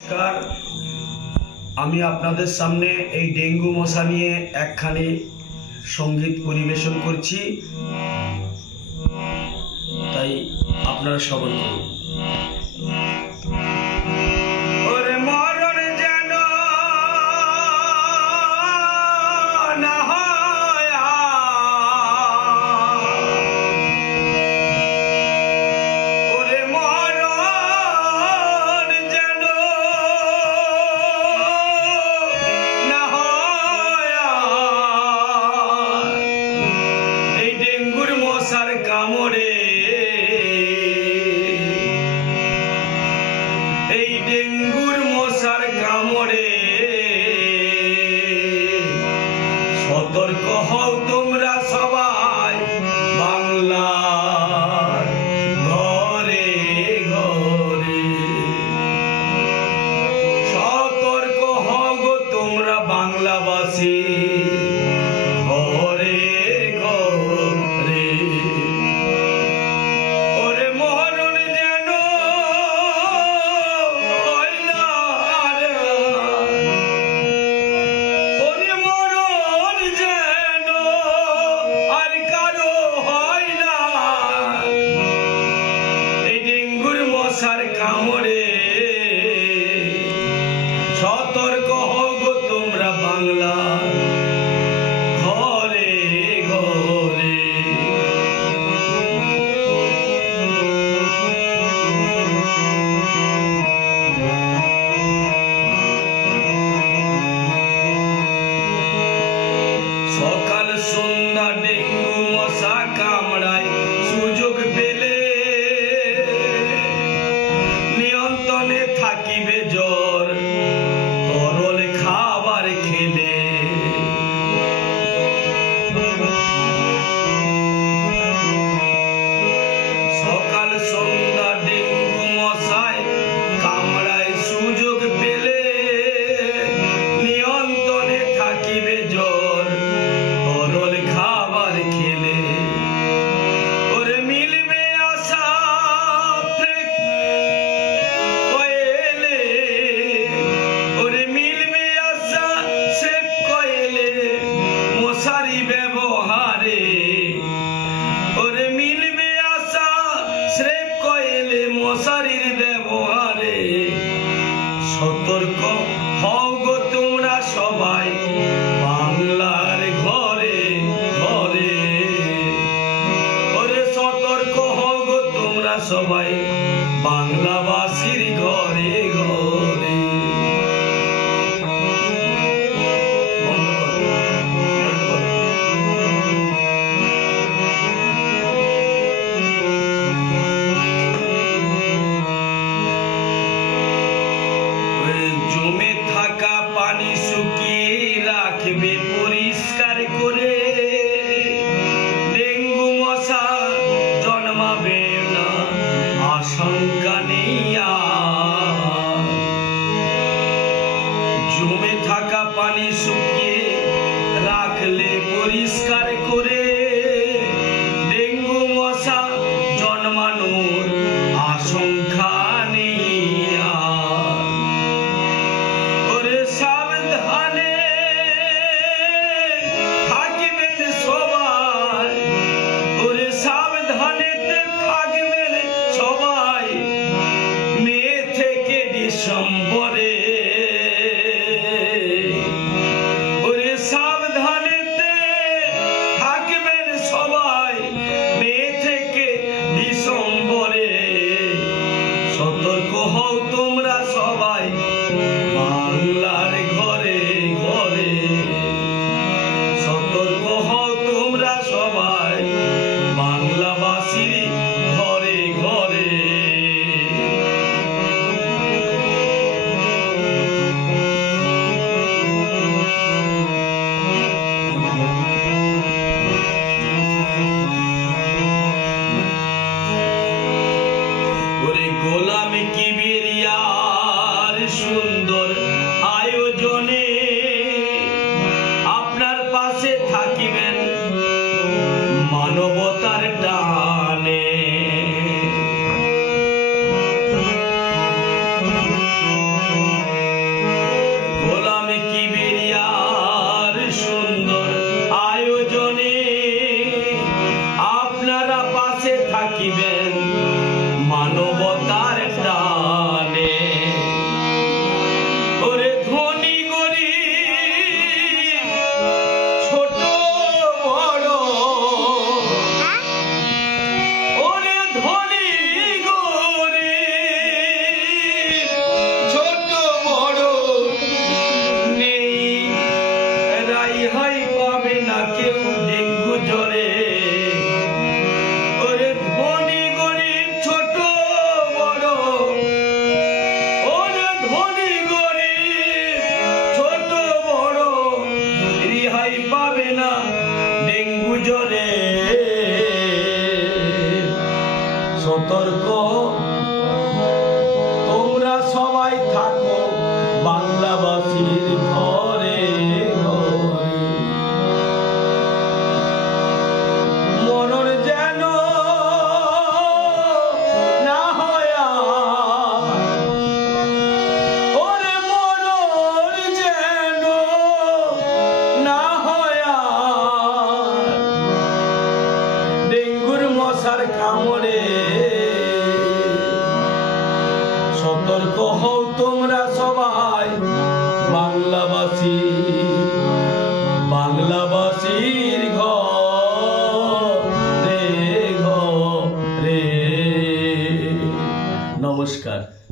নমস্কার। আমি আপনাদের সামনে এই ডেঙ্গু মশা নিয়ে একখানি সংগীত পরিবেশন করছি। তাই আপনারা সবাই হও তোমরা সবাই। বাংলা ঘরে ঘরে। সতর্ক হও তোমরা বাংলাবাসী। সতর্ক হও গো তোমরা সবাই। বাংলার ঘরে ঘরে। ওরে সতর্ক হও গো তোমরা সবাই। বাংলাবাসীর ঘর। নম্বরে। সাবধানেতে থাকবেন সবাই মে থেকে ডিসেম্বরে। সতর্ক হও তোমরা সবাই বাংলা থাকিবেন। মানবতার ডাক তর্ক